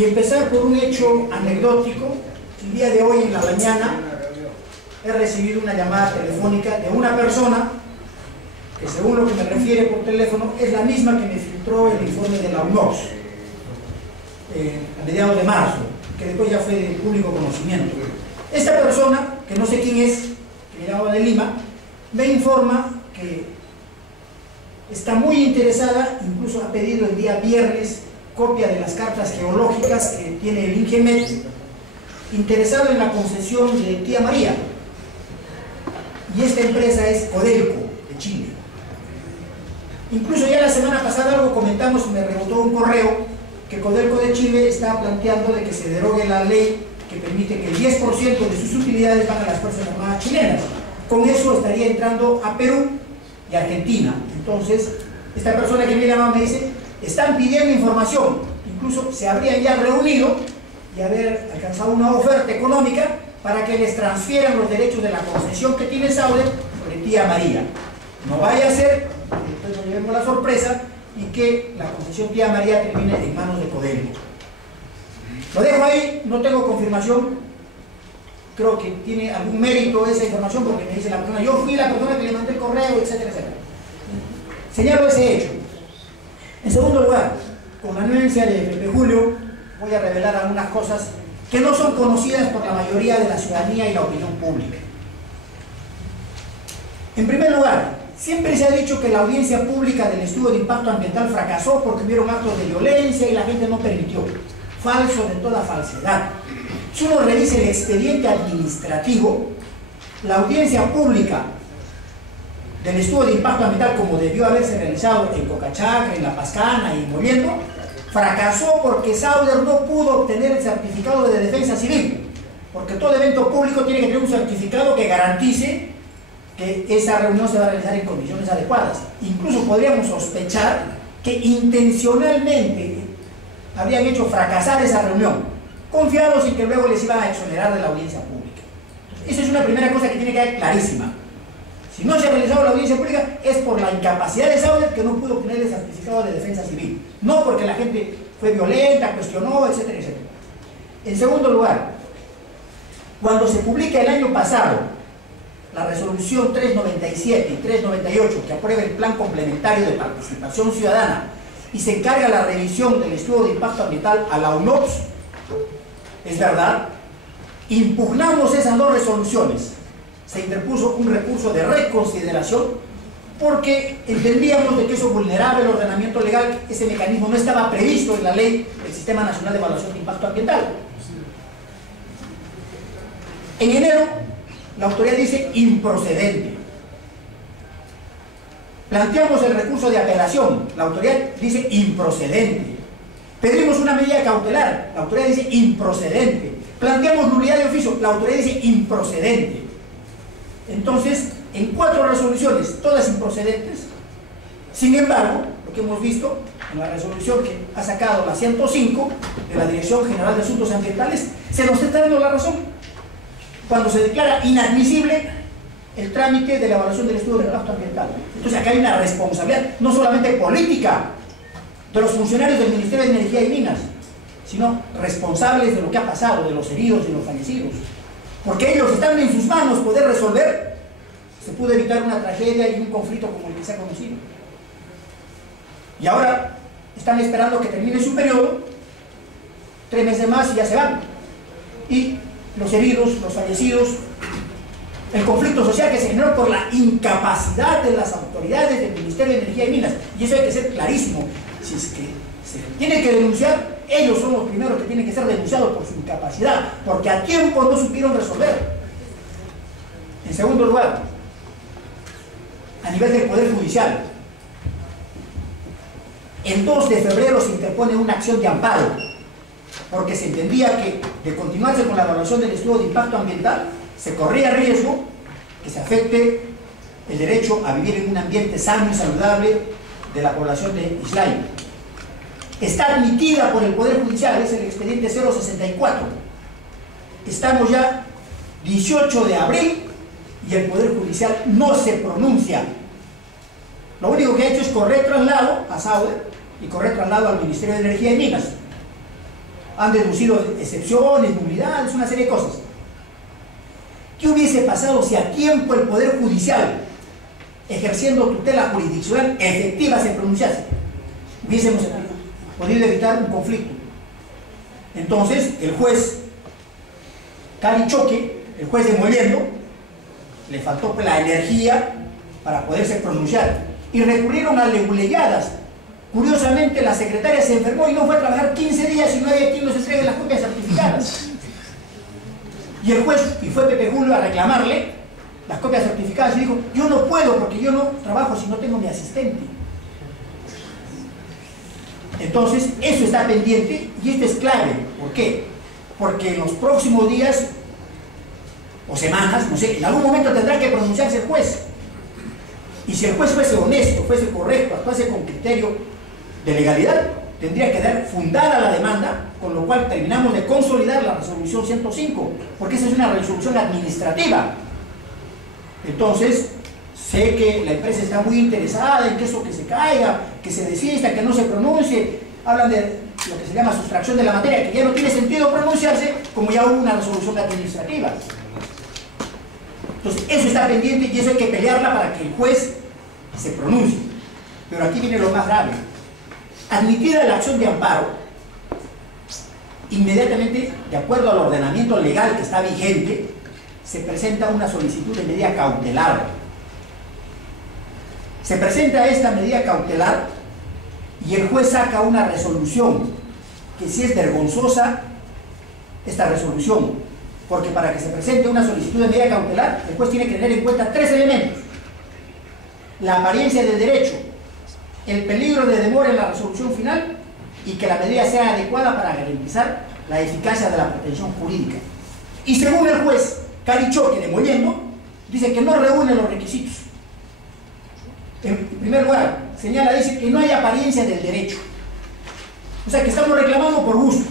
y empezar por un hecho anecdótico. El día de hoy en la mañana he recibido una llamada telefónica de una persona que, según lo que me refiere por teléfono, es la misma que me filtró el informe de la UNOPS a mediados de marzo, que después ya fue de público conocimiento. Esta persona, que no sé quién es, que me llamaba de Lima, me informa que está muy interesada, incluso ha pedido el día viernes copia de las cartas geológicas que tiene el INGEMET, interesado en la concesión de Tía María. Y esta empresa es Codelco, de Chile. Incluso ya la semana pasada algo comentamos y me rebotó un correo que Codelco de Chile está planteando de que se derogue la ley que permite que el 10% de sus utilidades van a las Fuerzas Armadas chilenas. Con eso estaría entrando a Perú y Argentina. Entonces, esta persona que me llama me dice, están pidiendo información, incluso se habrían ya reunido y haber alcanzado una oferta económica para que les transfieran los derechos de la concesión que tiene Sauder sobre Tía María. No vaya a ser, entonces nos llevemos la sorpresa y que la concesión Tía María termine en manos de Codelco. Lo dejo ahí, no tengo confirmación, creo que tiene algún mérito esa información porque me dice la persona, yo fui la persona que le mandé el correo, etcétera, etcétera. Señalo ese hecho. En segundo lugar, con la anuencia de Pepe Julio, voy a revelar algunas cosas que no son conocidas por la mayoría de la ciudadanía y la opinión pública. En primer lugar, siempre se ha dicho que la audiencia pública del estudio de impacto ambiental fracasó porque hubieron actos de violencia y la gente no permitió. Falso de toda falsedad. Si uno revisa el expediente administrativo, la audiencia pública del estudio de impacto ambiental, como debió haberse realizado en Cocachacra, en La Pascana y Moviendo, fracasó porque Sauder no pudo obtener el certificado de defensa civil, porque todo evento público tiene que tener un certificado que garantice que esa reunión se va a realizar en condiciones adecuadas. Incluso podríamos sospechar que intencionalmente habrían hecho fracasar esa reunión, confiados en que luego les iban a exonerar de la audiencia pública. Esa es una primera cosa que tiene que quedar clarísima. Si no se ha realizado la audiencia pública es por la incapacidad de Sauder, que no pudo obtener el certificado de defensa civil, no porque la gente fue violenta, cuestionó, etcétera, etcétera. En segundo lugar, cuando se publica el año pasado la resolución 397 y 398 que aprueba el plan complementario de participación ciudadana y se encarga la revisión del estudio de impacto ambiental a la UNOPS, es verdad, impugnamos esas dos resoluciones. Se interpuso un recurso de reconsideración porque entendíamos de que eso vulneraba el ordenamiento legal, ese mecanismo no estaba previsto en la ley del Sistema Nacional de Evaluación de Impacto Ambiental. En enero, la autoridad dice improcedente. Planteamos el recurso de apelación, la autoridad dice improcedente. Pedimos una medida cautelar, la autoridad dice improcedente. Planteamos nulidad de oficio, la autoridad dice improcedente. Entonces, en 4 resoluciones, todas improcedentes. Sin embargo, lo que hemos visto en la resolución que ha sacado la 105 de la Dirección General de Asuntos Ambientales, se nos está dando la razón cuando se declara inadmisible el trámite de la evaluación del estudio de impacto ambiental. Entonces acá hay una responsabilidad no solamente política de los funcionarios del Ministerio de Energía y Minas, sino responsables de lo que ha pasado, de los heridos y los fallecidos, porque ellos están en sus manos poder resolver. Se pudo evitar una tragedia y un conflicto como el que se ha conocido, y ahora están esperando que termine su periodo, 3 meses más y ya se van, y los heridos, los fallecidos, el conflicto social que se generó por la incapacidad de las autoridades del Ministerio de Energía y Minas, y eso hay que ser clarísimo. Si es que se tiene que denunciar, ellos son los primeros que tienen que ser denunciados por su incapacidad, porque a tiempo no supieron resolver. En segundo lugar, a nivel del Poder Judicial, el 2 de febrero se interpone una acción de amparo, porque se entendía que de continuarse con la evaluación del estudio de impacto ambiental, se corría riesgo que se afecte el derecho a vivir en un ambiente sano y saludable de la población de Islay. Está admitida por el Poder Judicial, es el expediente 064. Estamos ya 18 de abril y el Poder Judicial no se pronuncia. Lo único que ha hecho es correr traslado a Sauder y correr traslado al Ministerio de Energía y Minas. Han deducido excepciones, nulidades, una serie de cosas. ¿Qué hubiese pasado si a tiempo el Poder Judicial, ejerciendo tutela jurisdiccional efectiva, se pronunciase? Hubiésemos podido evitar un conflicto. Entonces, el juez Cari Choque, el juez de Mollendo, le faltó la energía para poderse pronunciar y recurrieron a leguleyadas. Curiosamente, la secretaria se enfermó y no fue a trabajar 15 días y no había quien nos entregue las copias certificadas. Y el juez, y fue Pepe Julio a reclamarle las copias certificadas y dijo: yo no puedo porque yo no trabajo si no tengo mi asistente. Entonces, eso está pendiente y esto es clave. ¿Por qué? Porque en los próximos días o semanas, no sé, en algún momento tendrá que pronunciarse el juez. Y si el juez fuese honesto, fuese correcto, actuase con criterio de legalidad, tendría que dar fundada la demanda, con lo cual terminamos de consolidar la resolución 105, porque esa es una resolución administrativa. Entonces, sé que la empresa está muy interesada en que eso que se caiga, que se desista, que no se pronuncie. Hablan de lo que se llama sustracción de la materia, que ya no tiene sentido pronunciarse, como ya hubo una resolución administrativa. Entonces, eso está pendiente y eso hay que pelearla para que el juez se pronuncie. Pero aquí viene lo más grave. Admitida la acción de amparo, inmediatamente, de acuerdo al ordenamiento legal que está vigente, se presenta una solicitud de medida cautelar. Se presenta esta medida cautelar y el juez saca una resolución, que sí es vergonzosa esta resolución, porque para que se presente una solicitud de medida cautelar, el juez tiene que tener en cuenta 3 elementos: la apariencia del derecho, el peligro de demora en la resolución final y que la medida sea adecuada para garantizar la eficacia de la pretensión jurídica. Y según el juez Cari Choque de Mollendo, dice que no reúne los requisitos. En primer lugar, señala, dice que no hay apariencia del derecho. O sea, que estamos reclamando por gusto,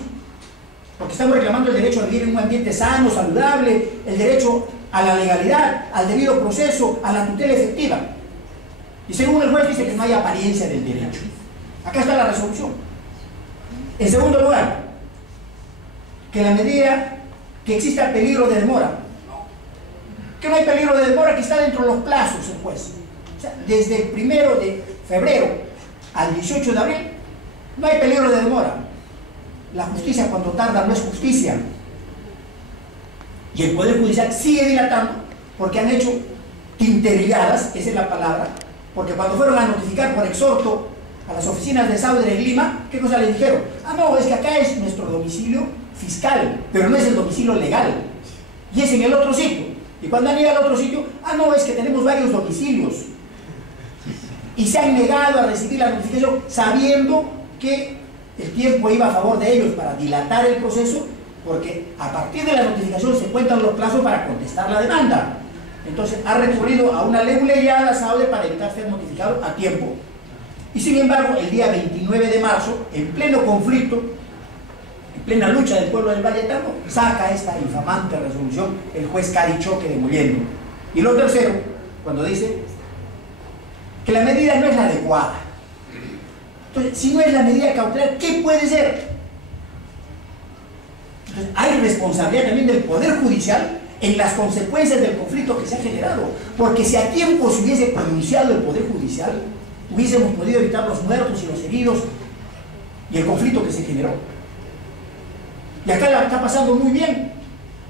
porque estamos reclamando el derecho a vivir en un ambiente sano, saludable, el derecho a la legalidad, al debido proceso, a la tutela efectiva. Y según el juez dice que no hay apariencia del derecho. Acá está la resolución. En segundo lugar, que la medida, que exista peligro de demora. Que no hay peligro de demora, que está dentro de los plazos el juez. O sea, desde el 1 de febrero al 18 de abril, no hay peligro de demora. La justicia, cuando tarda, no es justicia. Y el Poder Judicial sigue dilatando porque han hecho tinterilladas, esa es la palabra, porque cuando fueron a notificar por exhorto a las oficinas de Sauder en Lima, ¿qué cosa les dijeron? Ah, no, es que acá es nuestro domicilio fiscal, pero no es el domicilio legal, y es en el otro sitio. Y cuando han ido al otro sitio, ah, no, es que tenemos varios domicilios. Y se han negado a recibir la notificación sabiendo que el tiempo iba a favor de ellos para dilatar el proceso, porque a partir de la notificación se cuentan los plazos para contestar la demanda. Entonces ha recurrido a una leguleada Sauder para evitar ser notificado a tiempo. Y sin embargo, el día 29 de marzo, en pleno conflicto, en plena lucha del pueblo del Valle Eterno, saca esta infamante resolución el juez Cari Choque de Mollendo. Y lo tercero, cuando dice que la medida no es la adecuada. Entonces, si no es la medida cautelar, ¿qué puede ser? Entonces, hay responsabilidad también del Poder Judicial en las consecuencias del conflicto que se ha generado, porque si a tiempo se hubiese pronunciado el Poder Judicial, hubiésemos podido evitar los muertos y los heridos y el conflicto que se generó. Y acá la está pasando muy bien.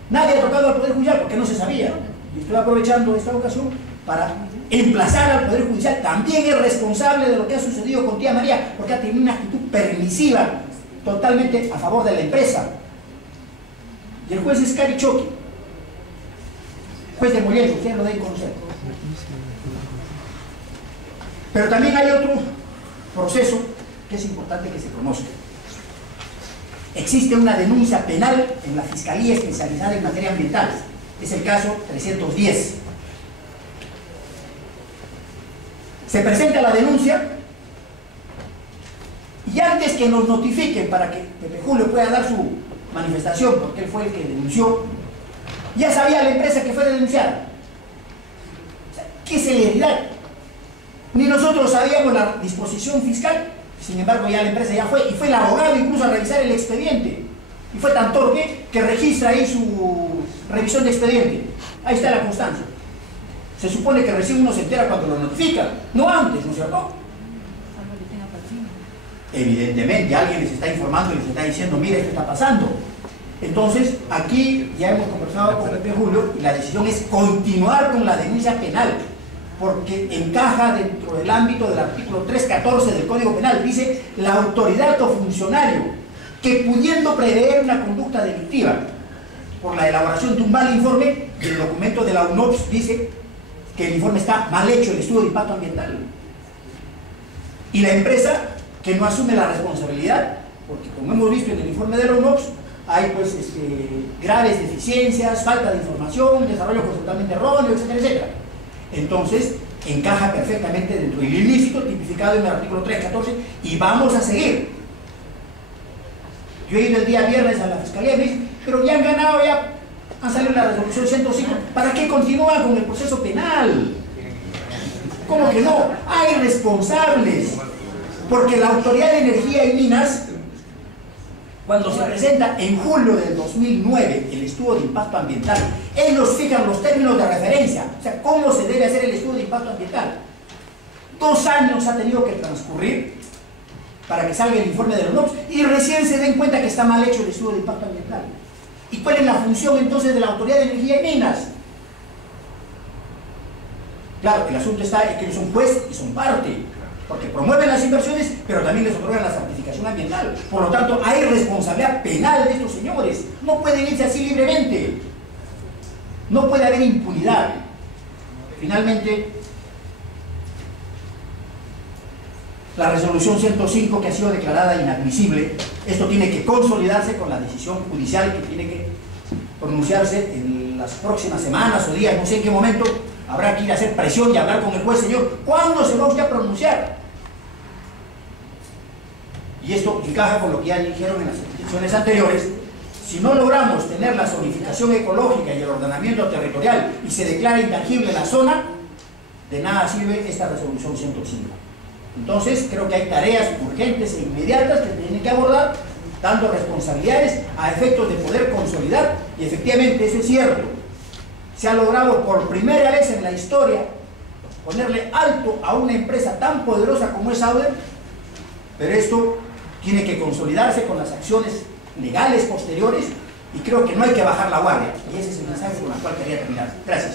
Nadie ha tocado al Poder Judicial porque no se sabía. Y estoy aprovechando esta ocasión para emplazar al Poder Judicial. También es responsable de lo que ha sucedido con Tía María, porque ha tenido una actitud permisiva totalmente a favor de la empresa. Y el juez es Cari Choque, juez de Mollendo, ustedes lo deben conocer. Pero también hay otro proceso que es importante que se conozca. Existe una denuncia penal en la Fiscalía Especializada en Materia Ambiental. Es el caso 310. Se presenta la denuncia y antes que nos notifiquen para que Pepe Julio pueda dar su manifestación, porque él fue el que denunció, ya sabía la empresa que fue denunciada. O sea, ¿qué celeridad? Ni nosotros sabíamos la disposición fiscal, sin embargo ya la empresa ya fue, y fue el abogado incluso a revisar el expediente. Y fue tan torpe que registra ahí su revisión de expediente. Ahí está la constancia. Se supone que recién uno se entera cuando lo notifica, no antes, ¿no es cierto? Evidentemente alguien les está informando y les está diciendo, mira, esto está pasando. Entonces, aquí ya hemos conversado con el Pepe Julio y la decisión es continuar con la denuncia penal, porque encaja dentro del ámbito del artículo 314 del Código Penal. Dice, la autoridad o funcionario que pudiendo prever una conducta delictiva por la elaboración de un mal informe, el documento de la UNOPS dice que el informe está mal hecho, el estudio de impacto ambiental. Y la empresa que no asume la responsabilidad, porque como hemos visto en el informe de la UNOPS, hay pues graves deficiencias, falta de información, desarrollo conceptualmente erróneo, etcétera, etcétera. Entonces, encaja perfectamente dentro del ilícito tipificado en el artículo 314 y vamos a seguir. Yo he ido el día viernes a la Fiscalía y me dicen, pero ya han ganado, ya han salido la resolución 105, ¿para qué continúan con el proceso penal? ¿Cómo que no? Hay responsables, porque la Autoridad de Energía y Minas, cuando se presenta en julio del 2009 el estudio de impacto ambiental, ellos fijan los términos de referencia, o sea, cómo se debe hacer el estudio de impacto ambiental. 2 años ha tenido que transcurrir para que salga el informe de la UNOPS y recién se den cuenta que está mal hecho el estudio de impacto ambiental. ¿Y cuál es la función entonces de la Autoridad de Energía y Minas? Claro, el asunto está en que ellos son juez y son parte, porque promueven las inversiones, pero también les otorgan la certificación ambiental. Por lo tanto, hay responsabilidad penal de estos señores. No pueden irse así libremente. No puede haber impunidad. Finalmente, la resolución 105 que ha sido declarada inadmisible, esto tiene que consolidarse con la decisión judicial que tiene que pronunciarse en las próximas semanas o días, no sé en qué momento. Habrá que ir a hacer presión y hablar con el juez, señor, ¿cuándo se va usted a pronunciar? Y esto encaja con lo que ya dijeron en las instituciones anteriores. Si no logramos tener la zonificación ecológica y el ordenamiento territorial y se declara intangible la zona, de nada sirve esta resolución 105. Entonces, creo que hay tareas urgentes e inmediatas que tienen que abordar, dando responsabilidades a efectos de poder consolidar, y efectivamente eso es cierto. Se ha logrado por primera vez en la historia ponerle alto a una empresa tan poderosa como es Sauder, pero esto tiene que consolidarse con las acciones legales posteriores y creo que no hay que bajar la guardia. Y ese es el mensaje con el cual quería terminar. Gracias.